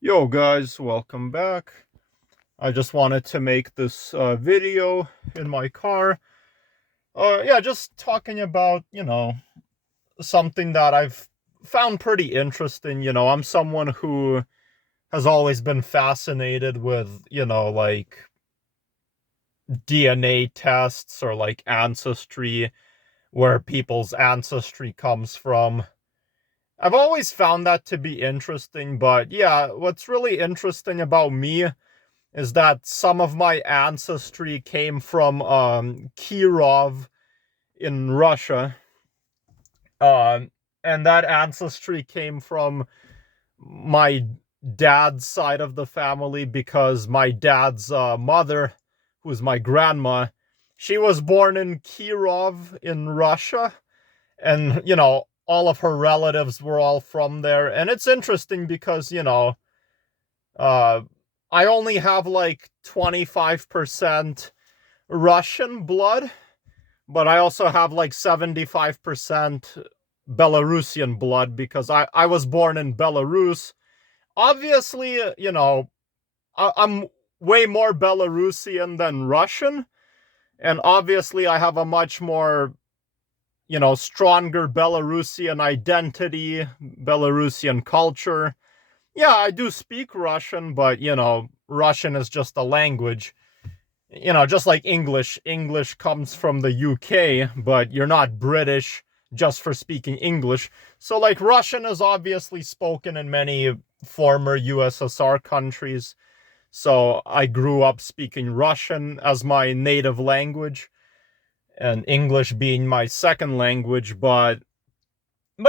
Yo guys, welcome back. I just wanted to make this video in my car. Yeah, just talking about, something that I've found pretty interesting. I'm someone who has always been fascinated with, like DNA tests or like ancestry, where people's ancestry comes from. I've always found that to be interesting, but yeah, what's really interesting about me is that some of my ancestry came from Kirov in Russia. Um, and that ancestry came from my dad's side of the family because my dad's mother, who's my grandma, she was born in Kirov in Russia. And, all of her relatives were all from there. And it's interesting because, uh, I only have like 25% Russian blood, but I also have like 75% Belarusian blood because I was born in Belarus. Obviously, I'm way more Belarusian than Russian, and obviously I have a much more, stronger Belarusian identity, Belarusian culture. Yeah, I do speak Russian, but, Russian is just a language. Just like English. English comes from the UK, but you're not British just for speaking English. So, like, Russian is obviously spoken in many former USSR countries. So, I grew up speaking Russian as my native language, and English being my second language. But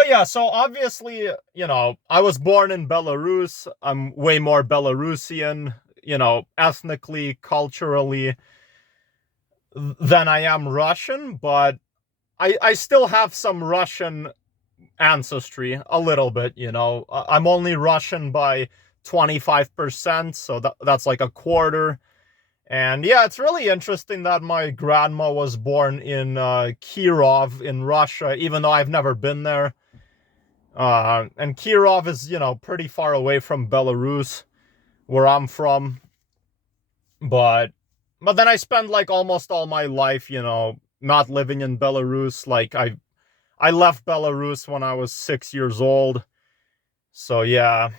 yeah, so obviously, I was born in Belarus. I'm way more Belarusian, ethnically, culturally, than I am Russian, but I still have some Russian ancestry, a little bit, I'm only Russian by 25%, so that's like a quarter. And yeah, it's really interesting that my grandma was born in Kirov in Russia, even though I've never been there. And Kirov is, pretty far away from Belarus, where I'm from. But then I spent like almost all my life, not living in Belarus. Like I left Belarus when I was 6 years old. So yeah.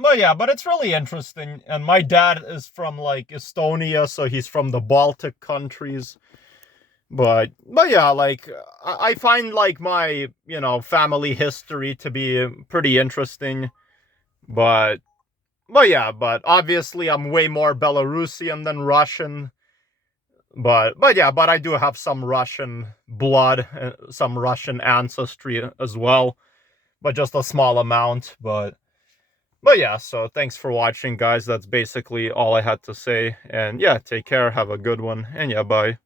But it's really interesting. And my dad is from like Estonia, so he's from the Baltic countries. But yeah, like I find like my, family history to be pretty interesting. But but obviously I'm way more Belarusian than Russian. But I do have some Russian blood, some Russian ancestry as well, but just a small amount. But yeah, so thanks for watching, guys. That's basically all I had to say. And yeah, take care, have a good one, and yeah, bye.